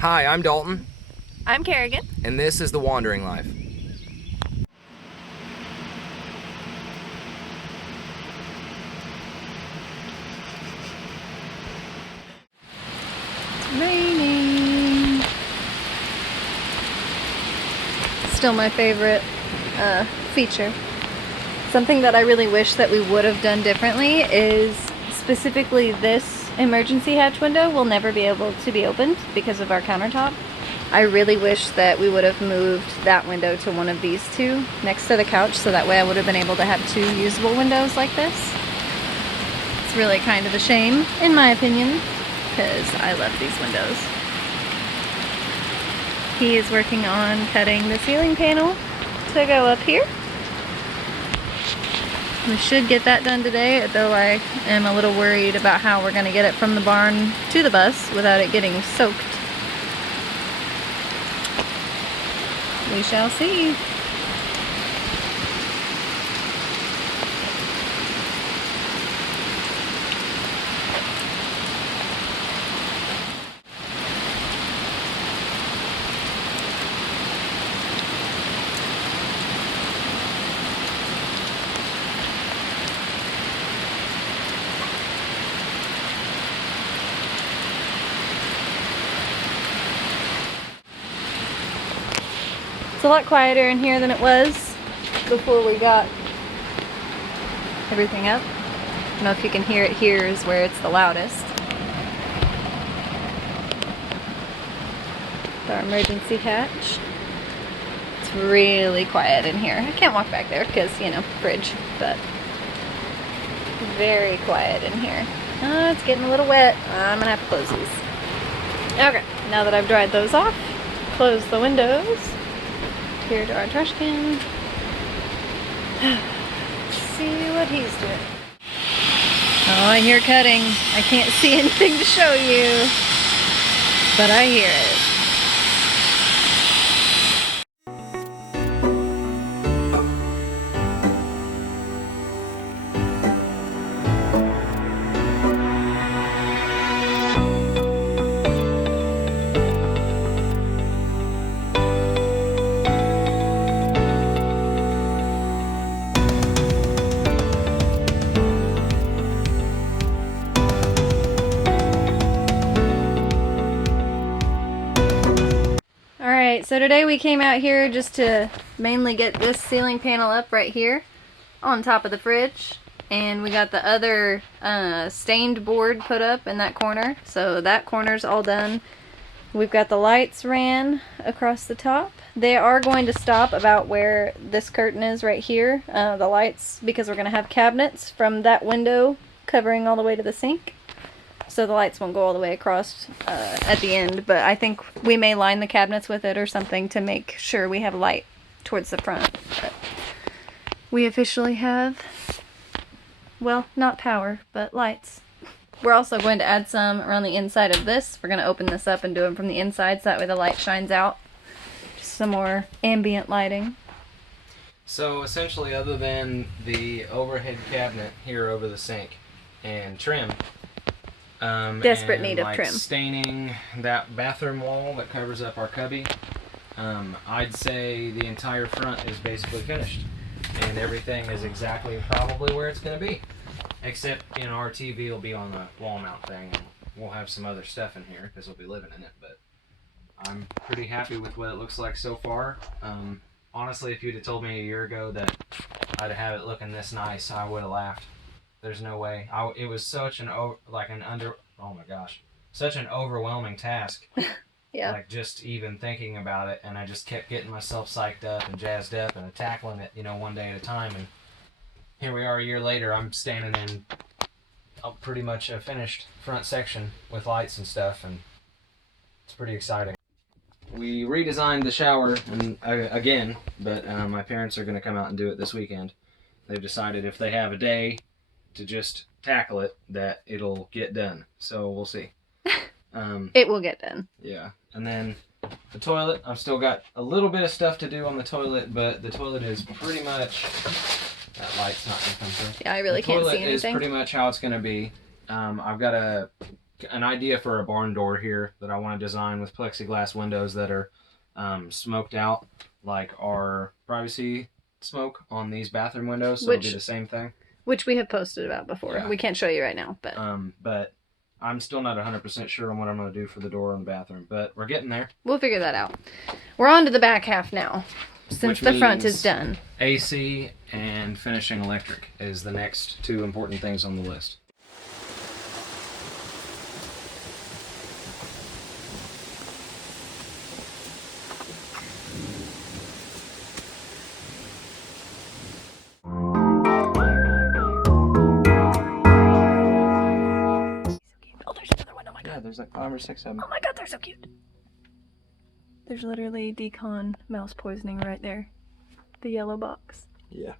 Hi, I'm Dalton, I'm Kerrigan. and this is The Wandering Life. It's raining. Still my favorite feature. Something that I really wish that we would have done differently is specifically this emergency hatch window will never be able to be opened because of our countertop. I really wish that we would have moved that window to one of these two next to the couch, so that way I would have been able to have two usable windows like this. It's really kind of a shame, in my opinion, because I love these windows. He is working on cutting the ceiling panel to go up here. We should get that done today, though I am a little worried about how we're going to get it from the barn to the bus without it getting soaked. We shall see. It's a lot quieter in here than it was before we got everything up. I don't know if you can hear it. Here is where it's the loudest. Our emergency hatch. It's really quiet in here. I can't walk back there because, you know, fridge, but very quiet in here. Oh, it's getting a little wet. I'm gonna have to close these. Okay, now that I've dried those off, close the windows. Here to our trash can. See what he's doing. Oh, I hear cutting. I can't see anything to show you, but I hear it. Alright, so today we came out here just to mainly get this ceiling panel up right here on top of the fridge. And we got the other stained board put up in that corner. So that corner's all done. We've got the lights ran across the top. They are going to stop about where this curtain is right here. The lights, because we're going to have cabinets from that window covering all the way to the sink. So the lights won't go all the way across at the end, but I think we may line the cabinets with it or something to make sure we have light towards the front. But we officially have, well, not power, but lights. We're also going to add some around the inside of this. We're going to open this up and do them from the inside so that way the light shines out. Just some more ambient lighting. So essentially, other than the overhead cabinet here over the sink and trim, Desperate need of trim. Staining that bathroom wall that covers up our cubby, I'd say the entire front is basically finished. And everything is exactly probably where it's going to be. Except, you know, our TV will be on the wall mount thing, and we'll have some other stuff in here because we'll be living in it. But I'm pretty happy with what it looks like so far. Honestly, if you'd have told me a year ago that I'd have it looking this nice, I would have laughed. There's no way. It was such an oh my gosh, such an overwhelming task. Yeah. Like just even thinking about it, and I just kept getting myself psyched up and jazzed up and tackling it, you know, one day at a time. And here we are a year later. I'm standing in pretty much a finished front section with lights and stuff, and it's pretty exciting. We redesigned the shower again, but my parents are going to come out and do it this weekend. They've decided if they have a day to just tackle it, that it'll get done. So we'll see. It will get done. Yeah. And then the toilet, I've still got a little bit of stuff to do on the toilet, but the toilet is pretty much... That light's not going to come through. Yeah, I really can't see anything. The toilet is pretty much how it's going to be. I've got to an idea for a barn door here that I want to design with plexiglass windows that are smoked out, like our privacy smoke on these bathroom windows. So it'll be the same thing. Which we have posted about before. Yeah. We can't show you right now, but I'm still not 100% sure on what I'm going to do for the door in the bathroom, but we're getting there. We'll figure that out. We're on to the back half now, since the front is done. AC and finishing electric is the next two important things on the list. There's like 5 or 6 of them. Oh my god, they're so cute. There's literally decon mouse poisoning right there. The yellow box. Yeah.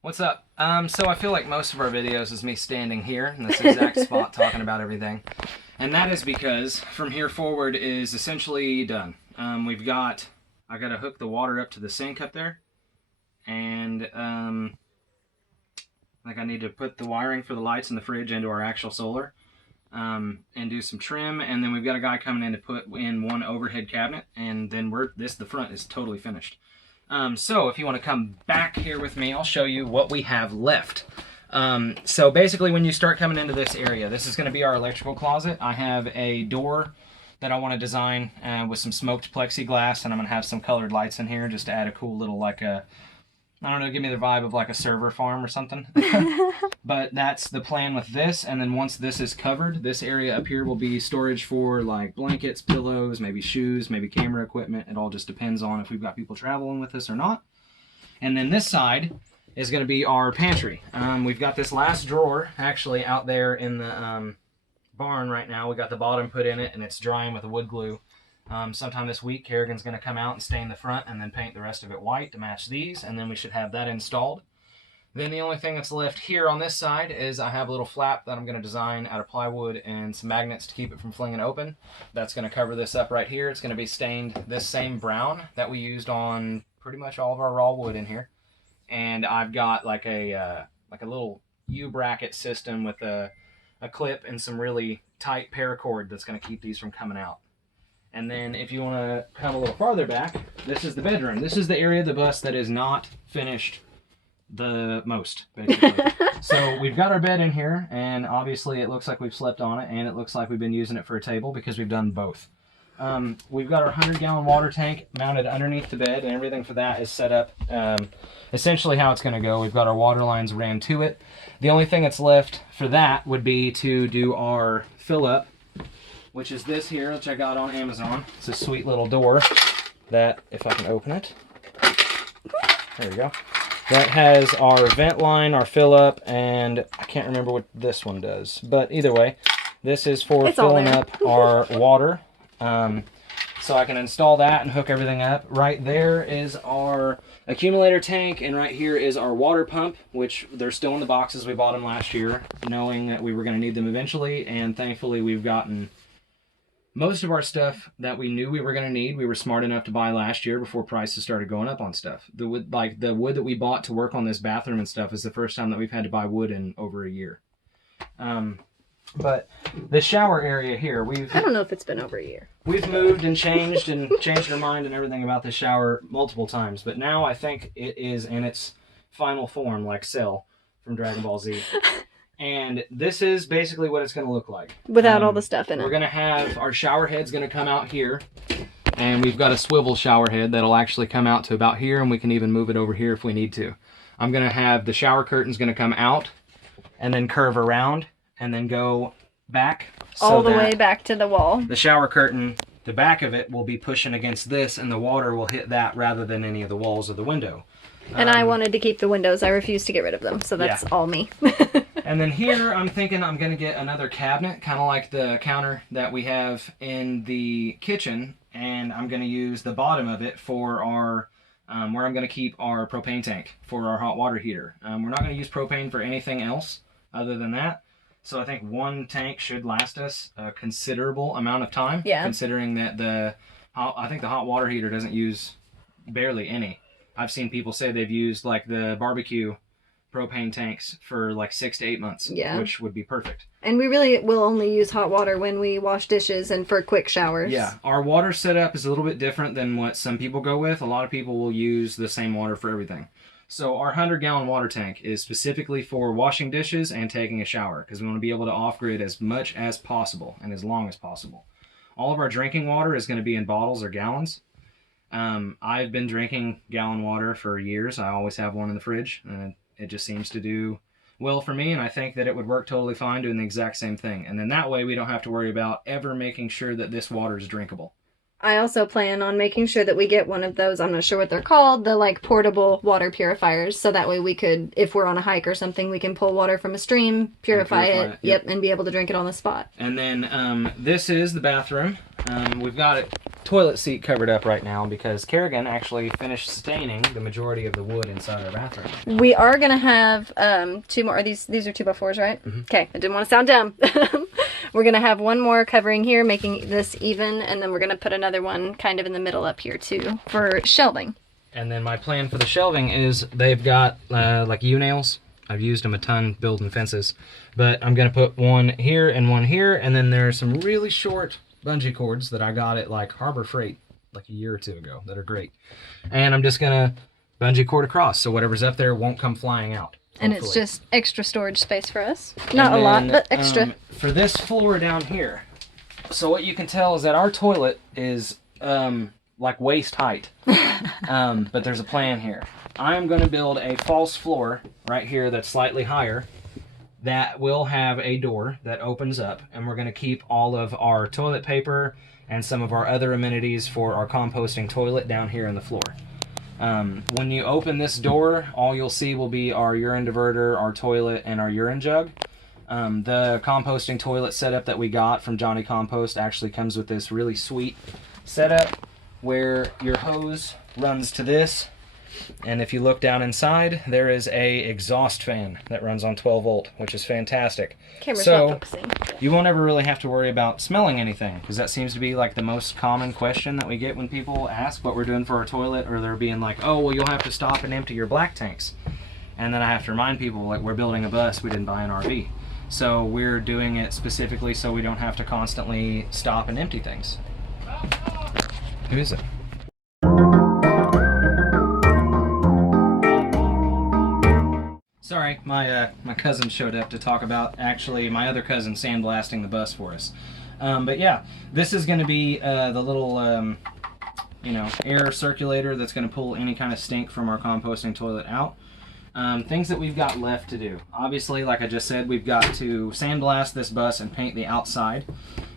What's up? So I feel like most of our videos is me standing here in this exact spot talking about everything. And that is because from here forward is essentially done. I got to hook the water up to the sink up there. And I need to put the wiring for the lights in the fridge into our actual solar. And do some trim. And then we've got a guy coming in to put in one overhead cabinet. And then the front is totally finished. So if you want to come back here with me, I'll show you what we have left. So basically when you start coming into this area, this is going to be our electrical closet. I have a door that I want to design with some smoked plexiglass, and I'm going to have some colored lights in here just to add a cool little, like a, I don't know, give me the vibe of like a server farm or something. But that's the plan with this, and then once this is covered, this area up here will be storage for like blankets, pillows, maybe shoes, maybe camera equipment. It all just depends on if we've got people traveling with us or not. And then this side is going to be our pantry. We've got this last drawer actually out there in the barn right now. We got the bottom put in it, and it's drying with the wood glue. Sometime this week, Kerrigan's going to come out and stain the front and then paint the rest of it white to match these, and then we should have that installed. Then the only thing that's left here on this side is I have a little flap that I'm going to design out of plywood and some magnets to keep it from flinging open. That's going to cover this up right here. It's going to be stained this same brown that we used on pretty much all of our raw wood in here. And I've got like a little U-bracket system with a clip and some really tight paracord that's going to keep these from coming out. And then if you want to come a little farther back, this is the bedroom. This is the area of the bus that is not finished the most, basically. So we've got our bed in here, and obviously it looks like we've slept on it, and it looks like we've been using it for a table because we've done both. We've got our 100-gallon water tank mounted underneath the bed, and everything for that is set up essentially how it's going to go. We've got our water lines ran to it. The only thing that's left for that would be to do our fill-up, which is this here, which I got on Amazon. It's a sweet little door that, if I can open it, there we go. That has our vent line, our fill-up, and I can't remember what this one does. But either way, this is for filling up our water. So I can install that and hook everything up. Right there is our accumulator tank, and right here is our water pump, which they're still in the boxes. We bought them last year, knowing that we were going to need them eventually, and thankfully we've gotten most of our stuff that we knew we were going to need. We were smart enough to buy last year before prices started going up on stuff. The wood that we bought to work on this bathroom and stuff is the first time that we've had to buy wood in over a year. But the shower area here, I don't know if it's been over a year. we've moved and changed our mind and everything about the shower multiple times. But now I think it is in its final form, like Cell from Dragon Ball Z. And this is basically what it's going to look like. Without all the stuff in it. We're going to have our shower head's going to come out here. And we've got a swivel shower head that'll actually come out to about here, and we can even move it over here if we need to. I'm going to have the shower curtains going to come out and then curve around and then go back. All the way back to the wall. The shower curtain, the back of it will be pushing against this, and the water will hit that rather than any of the walls of the window. And I wanted to keep the windows. I refused to get rid of them, so that's all me. And then here, I'm thinking I'm going to get another cabinet, kind of like the counter that we have in the kitchen, and I'm going to use the bottom of it for our, where I'm going to keep our propane tank for our hot water heater. We're not going to use propane for anything else other than that. So I think one tank should last us a considerable amount of time, considering that I think the hot water heater doesn't use barely any. I've seen people say they've used like the barbecue propane tanks for like 6 to 8 months, which would be perfect. And we really will only use hot water when we wash dishes and for quick showers. Yeah, our water setup is a little bit different than what some people go with. A lot of people will use the same water for everything. So our 100-gallon water tank is specifically for washing dishes and taking a shower, because we want to be able to off-grid as much as possible and as long as possible. All of our drinking water is going to be in bottles or gallons. I've been drinking gallon water for years. I always have one in the fridge, and it just seems to do well for me, and I think that it would work totally fine doing the exact same thing. And then that way we don't have to worry about ever making sure that this water is drinkable. I also plan on making sure that we get one of those, I'm not sure what they're called, the like portable water purifiers, so that way we could, if we're on a hike or something, we can pull water from a stream, purify it, and be able to drink it on the spot. And then this is the bathroom. We've got a toilet seat covered up right now because Kerrigan actually finished staining the majority of the wood inside our bathroom. We are going to have 2 more. These are 2x4s, right? Okay, I didn't want to sound dumb. We're going to have one more covering here, making this even, and then we're going to put another one kind of in the middle up here too for shelving. And then my plan for the shelving is they've got like U-nails. I've used them a ton building fences, but I'm going to put one here, and then there's some really short bungee cords that I got at like Harbor Freight like a year or 2 ago that are great. And I'm just going to bungee cord across so whatever's up there won't come flying out. And it's just extra storage space for us. Not a lot, but extra. For this floor down here, so what you can tell is that our toilet is like waist height. But there's a plan here. I'm going to build a false floor right here that's slightly higher that will have a door that opens up, and we're going to keep all of our toilet paper and some of our other amenities for our composting toilet down here in the floor. When you open this door, all you'll see will be our urine diverter, our toilet, and our urine jug. The composting toilet setup that we got from Johnny Compost actually comes with this really sweet setup where your hose runs to this, and if you look down inside, there is a exhaust fan that runs on 12 volt, which is fantastic. Camera's not focusing. You won't ever really have to worry about smelling anything, because that seems to be like the most common question that we get when people ask what we're doing for our toilet, or they're being like, oh, well, you'll have to stop and empty your black tanks. And then I have to remind people, like, we're building a bus, we didn't buy an RV. So we're doing it specifically so we don't have to constantly stop and empty things. Who is it? Sorry, my cousin showed up to talk about, actually, my other cousin sandblasting the bus for us. But yeah, this is going to be the little, air circulator that's going to pull any kind of stink from our composting toilet out. Things that we've got left to do. Obviously, like I just said, we've got to sandblast this bus and paint the outside.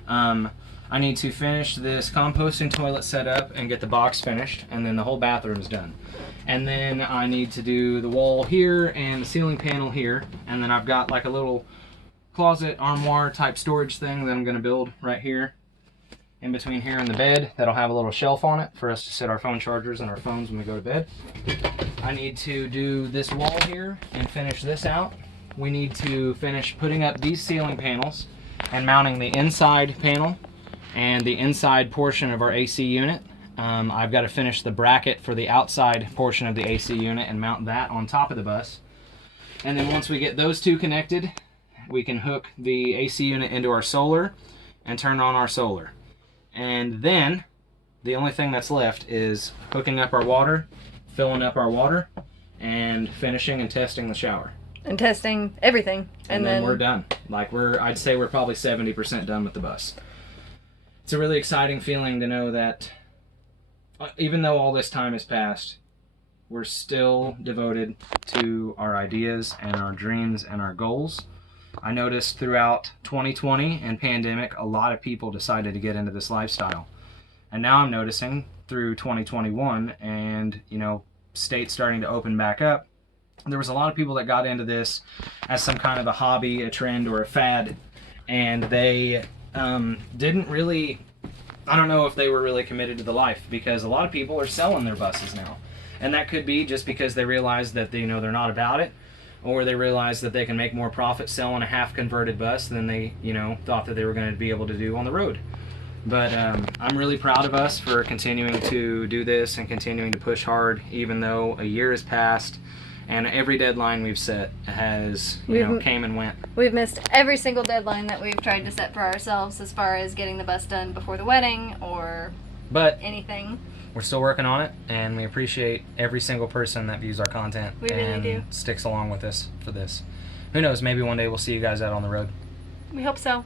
I need to finish this composting toilet setup and get the box finished, and then the whole bathroom's done. And then I need to do the wall here and the ceiling panel here, and then I've got like a little closet armoire type storage thing that I'm going to build right here in between here and the bed that'll have a little shelf on it for us to set our phone chargers and our phones when we go to bed. I need to do this wall here and finish this out. We need to finish putting up these ceiling panels and mounting the inside panel and the inside portion of our AC unit. I've got to finish the bracket for the outside portion of the AC unit and mount that on top of the bus. And then once we get those two connected, we can hook the AC unit into our solar and turn on our solar. And then the only thing that's left is hooking up our water, filling up our water, and finishing and testing the shower. And testing everything. And then we're done. Like I'd say we're probably 70% done with the bus. It's a really exciting feeling to know that even though all this time has passed, we're still devoted to our ideas and our dreams and our goals. I noticed throughout 2020 and pandemic, a lot of people decided to get into this lifestyle. And now I'm noticing through 2021 and, states starting to open back up, there was a lot of people that got into this as some kind of a hobby, a trend, or a fad. And they didn't really, I don't know if they were really committed to the life, because a lot of people are selling their buses now. And that could be just because they realize that they're not about it, or they realize that they can make more profit selling a half converted bus than they, thought that they were going to be able to do on the road. But I'm really proud of us for continuing to do this and continuing to push hard, even though a year has passed and every deadline we've set has, came and went. We've missed every single deadline that we've tried to set for ourselves as far as getting the bus done before the wedding or anything. We're still working on it, and we appreciate every single person that views our content and really sticks along with us for this. Who knows, maybe one day we'll see you guys out on the road. We hope so.